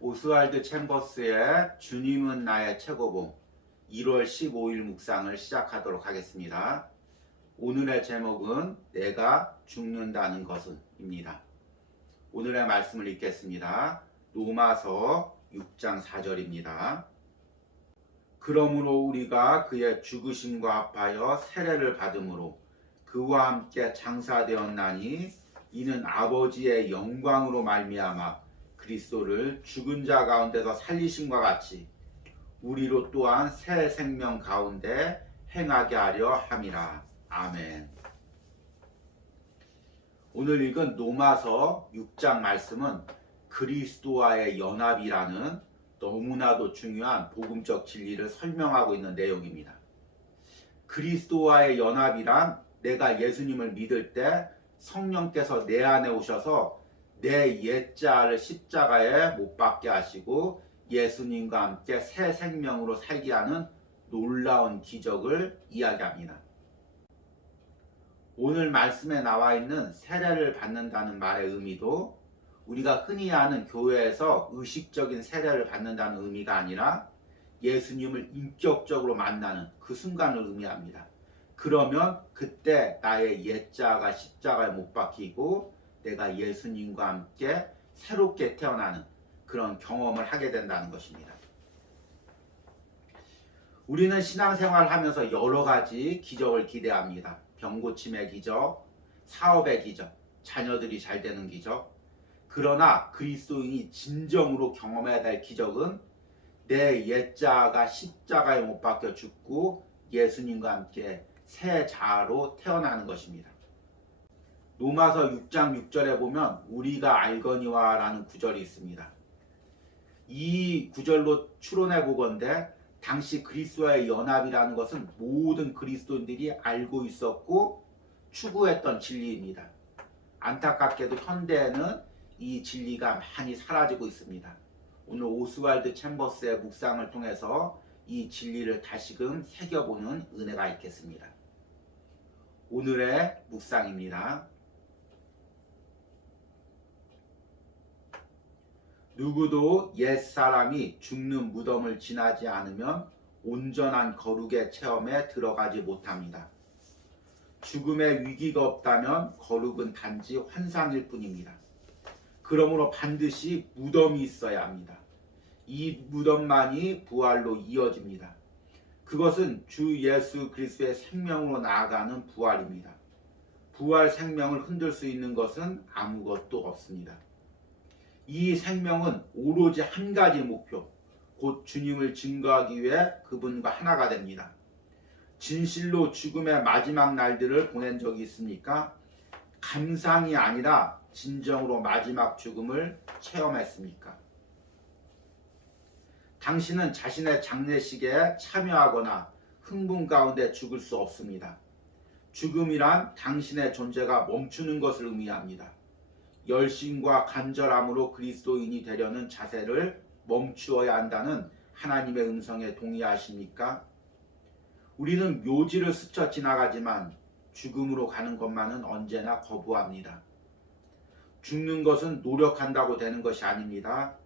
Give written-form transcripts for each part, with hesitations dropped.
오스왈드 챔버스의 주님은 나의 최고봉 1월 15일 묵상을 시작하도록 하겠습니다. 오늘의 제목은 내가 죽는다는 것은 입니다. 오늘의 말씀을 읽겠습니다. 로마서 6장 4절입니다. 그러므로 우리가 그의 죽으심과 합하여 세례를 받음으로 그와 함께 장사되었나니 이는 아버지의 영광으로 말미암아 그리스도를 죽은 자 가운데서 살리심과 같이 우리로 또한 새 생명 가운데 행하게 하려 함이라. 아멘. 오늘 읽은 로마서 6장 말씀은 그리스도와의 연합이라는 너무나도 중요한 복음적 진리를 설명하고 있는 내용입니다. 그리스도와의 연합이란 내가 예수님을 믿을 때 성령께서 내 안에 오셔서 내 옛자를 십자가에 못 박게 하시고 예수님과 함께 새 생명으로 살게 하는 놀라운 기적을 이야기합니다. 오늘 말씀에 나와 있는 세례를 받는다는 말의 의미도 우리가 흔히 아는 교회에서 의식적인 세례를 받는다는 의미가 아니라 예수님을 인격적으로 만나는 그 순간을 의미합니다. 그러면 그때 나의 옛자가 십자가에 못 박히고 내가 예수님과 함께 새롭게 태어나는 그런 경험을 하게 된다는 것입니다. 우리는 신앙생활을 하면서 여러 가지 기적을 기대합니다. 병 고침의 기적, 사업의 기적, 자녀들이 잘 되는 기적. 그러나 그리스도인이 진정으로 경험해야 될 기적은 내 옛자가 십자가에 못 박혀 죽고 예수님과 함께 새 자아로 태어나는 것입니다. 로마서 6장 6절에 보면 우리가 알거니와 라는 구절이 있습니다. 이 구절로 추론해 보건대 당시 그리스도와의 연합이라는 것은 모든 그리스도인들이 알고 있었고 추구했던 진리입니다. 안타깝게도 현대에는 이 진리가 많이 사라지고 있습니다. 오늘 오스왈드 챔버스의 묵상을 통해서 이 진리를 다시금 새겨보는 은혜가 있겠습니다. 오늘의 묵상입니다. 누구도 옛사람이 죽는 무덤을 지나지 않으면 온전한 거룩의 체험에 들어가지 못합니다. 죽음의 위기가 없다면 거룩은 단지 환상일 뿐입니다. 그러므로 반드시 무덤이 있어야 합니다. 이 무덤만이 부활로 이어집니다. 그것은 주 예수 그리스도의 생명으로 나아가는 부활입니다. 부활 생명을 흔들 수 있는 것은 아무것도 없습니다. 이 생명은 오로지 한 가지 목표, 곧 주님을 증거하기 위해 그분과 하나가 됩니다. 진실로 죽음의 마지막 날들을 보낸 적이 있습니까? 감상이 아니라 진정으로 마지막 죽음을 체험했습니까? 당신은 자신의 장례식에 참여하거나 흥분 가운데 죽을 수 없습니다. 죽음이란 당신의 존재가 멈추는 것을 의미합니다. 열심과 간절함으로 그리스도인이 되려는 자세를 멈추어야 한다는 하나님의 음성에 동의하십니까? 우리는 묘지를 스쳐 지나가지만 죽음으로 가는 것만은 언제나 거부합니다. 죽는 것은 노력한다고 되는 것이 아닙니다.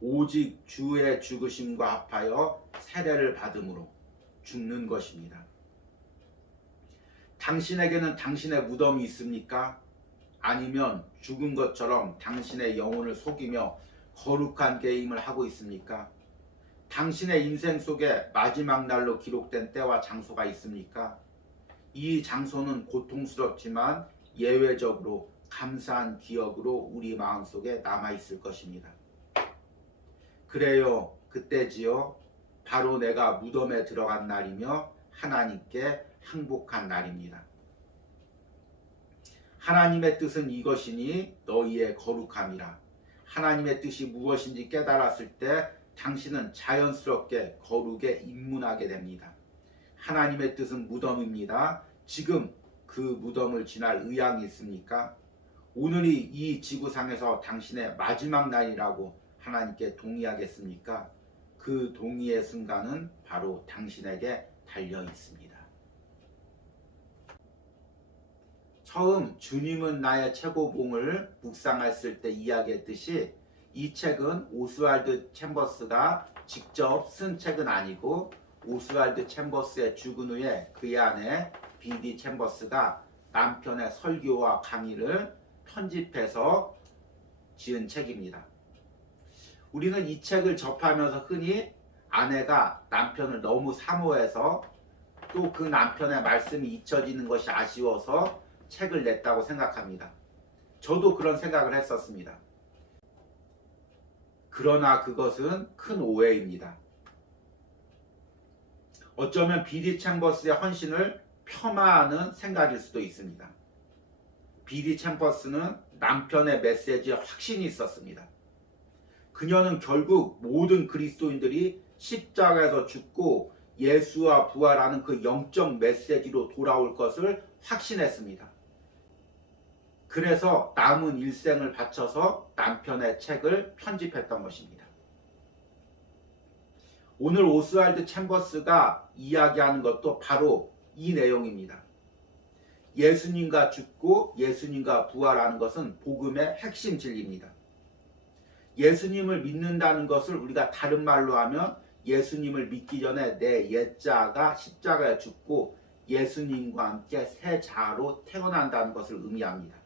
오직 주의 죽으심과 합하여 세례를 받음으로 죽는 것입니다. 당신에게는 당신의 무덤이 있습니까? 아니면 죽은 것처럼 당신의 영혼을 속이며 거룩한 게임을 하고 있습니까? 당신의 인생 속에 마지막 날로 기록된 때와 장소가 있습니까? 이 장소는 고통스럽지만 예외적으로 감사한 기억으로 우리 마음속에 남아있을 것입니다. 그래요, 그때지요. 바로 내가 무덤에 들어간 날이며 하나님께 항복한 날입니다. 하나님의 뜻은 이것이니 너희의 거룩함이라. 하나님의 뜻이 무엇인지 깨달았을 때 당신은 자연스럽게 거룩에 입문하게 됩니다. 하나님의 뜻은 무덤입니다. 지금 그 무덤을 지날 의향이 있습니까? 오늘이 이 지구상에서 당신의 마지막 날이라고 하나님께 동의하겠습니까? 그 동의의 순간은 바로 당신에게 달려 있습니다. 처음 주님은 나의 최고봉을 묵상했을 때 이야기했듯이 이 책은 오스왈드 챔버스가 직접 쓴 책은 아니고 오스왈드 챔버스의 죽은 후에 그의 아내 비디 챔버스가 남편의 설교와 강의를 편집해서 지은 책입니다. 우리는 이 책을 접하면서 흔히 아내가 남편을 너무 사모해서 또 그 남편의 말씀이 잊혀지는 것이 아쉬워서 책을 냈다고 생각합니다. 저도 그런 생각을 했었습니다. 그러나 그것은 큰 오해입니다. 어쩌면 비디 챔버스의 헌신을 폄하하는 생각일 수도 있습니다. 비디 챔버스는 남편의 메시지에 확신이 있었습니다. 그녀는 결국 모든 그리스도인들이 십자가에서 죽고 예수와 부활하는 그 영적 메시지로 돌아올 것을 확신했습니다. 그래서 남은 일생을 바쳐서 남편의 책을 편집했던 것입니다. 오늘 오스왈드 챔버스가 이야기하는 것도 바로 이 내용입니다. 예수님과 죽고 예수님과 부활하는 것은 복음의 핵심 진리입니다. 예수님을 믿는다는 것을 우리가 다른 말로 하면 예수님을 믿기 전에 내 옛자가 십자가에 죽고 예수님과 함께 새 자아로 태어난다는 것을 의미합니다.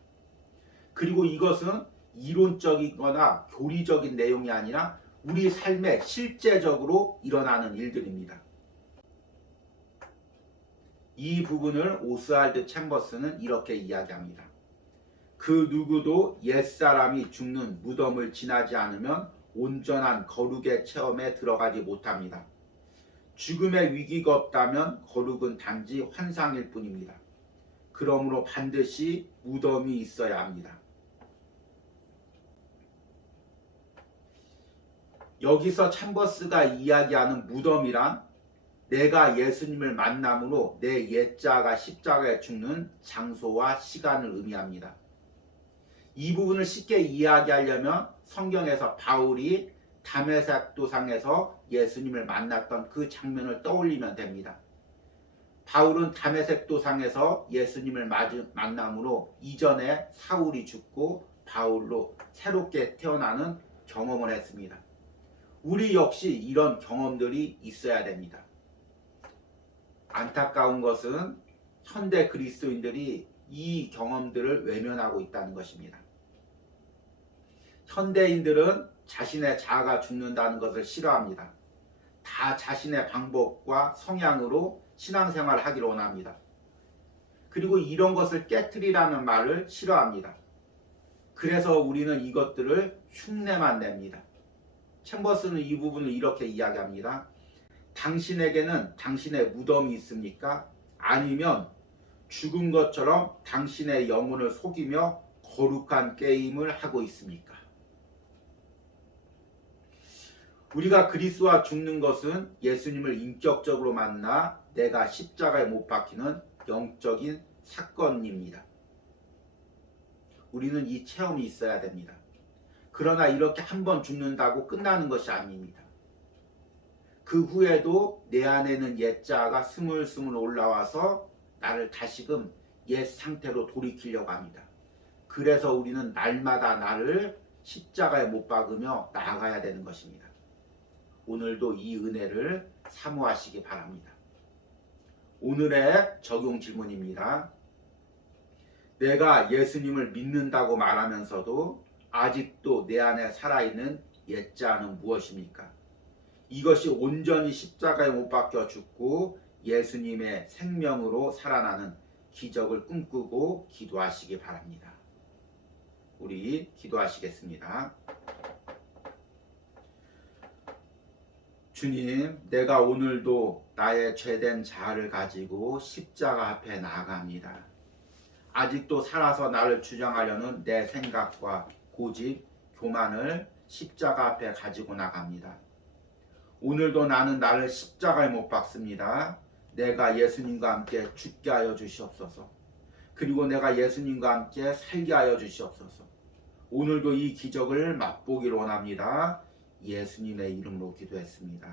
그리고 이것은 이론적이거나 교리적인 내용이 아니라 우리 삶에 실제적으로 일어나는 일들입니다. 이 부분을 오스왈드 챔버스는 이렇게 이야기합니다. 그 누구도 옛사람이 죽는 무덤을 지나지 않으면 온전한 거룩의 체험에 들어가지 못합니다. 죽음의 위기가 없다면 거룩은 단지 환상일 뿐입니다. 그러므로 반드시 무덤이 있어야 합니다. 여기서 챔버스가 이야기하는 무덤이란 내가 예수님을 만남으로 내 옛자가 십자가에 죽는 장소와 시간을 의미합니다. 이 부분을 쉽게 이야기하려면 성경에서 바울이 다메섹 도상에서 예수님을 만났던 그 장면을 떠올리면 됩니다. 바울은 다메섹 도상에서 예수님을 만남으로 이전에 사울이 죽고 바울로 새롭게 태어나는 경험을 했습니다. 우리 역시 이런 경험들이 있어야 됩니다. 안타까운 것은 현대 그리스도인들이 이 경험들을 외면하고 있다는 것입니다. 현대인들은 자신의 자아가 죽는다는 것을 싫어합니다. 다 자신의 방법과 성향으로 신앙생활을 하기를 원합니다. 그리고 이런 것을 깨트리라는 말을 싫어합니다. 그래서 우리는 이것들을 흉내만 냅니다. 챔버스는 이 부분을 이렇게 이야기합니다. 당신에게는 당신의 무덤이 있습니까? 아니면 죽은 것처럼 당신의 영혼을 속이며 거룩한 게임을 하고 있습니까? 우리가 그리스도와 죽는 것은 예수님을 인격적으로 만나 내가 십자가에 못 박히는 영적인 사건입니다. 우리는 이 체험이 있어야 됩니다. 그러나 이렇게 한 번 죽는다고 끝나는 것이 아닙니다. 그 후에도 내 안에는 옛자가 스물스물 올라와서 나를 다시금 옛 상태로 돌이키려고 합니다. 그래서 우리는 날마다 나를 십자가에 못 박으며 나아가야 되는 것입니다. 오늘도 이 은혜를 사모하시기 바랍니다. 오늘의 적용 질문입니다. 내가 예수님을 믿는다고 말하면서도 아직도 내 안에 살아있는 옛자는 무엇입니까? 이것이 온전히 십자가에 못 박혀 죽고 예수님의 생명으로 살아나는 기적을 꿈꾸고 기도하시기 바랍니다. 우리 기도하시겠습니다. 주님, 내가 오늘도 나의 죄된 자아를 가지고 십자가 앞에 나아갑니다. 아직도 살아서 나를 주장하려는 내 생각과 고집, 교만을 십자가 앞에 가지고 나갑니다. 오늘도 나는 나를 십자가에 못 박습니다. 내가 예수님과 함께 죽게 하여 주시옵소서. 그리고 내가 예수님과 함께 살게 하여 주시옵소서. 오늘도 이 기적을 맛보기를 원합니다. 예수님의 이름으로 기도했습니다.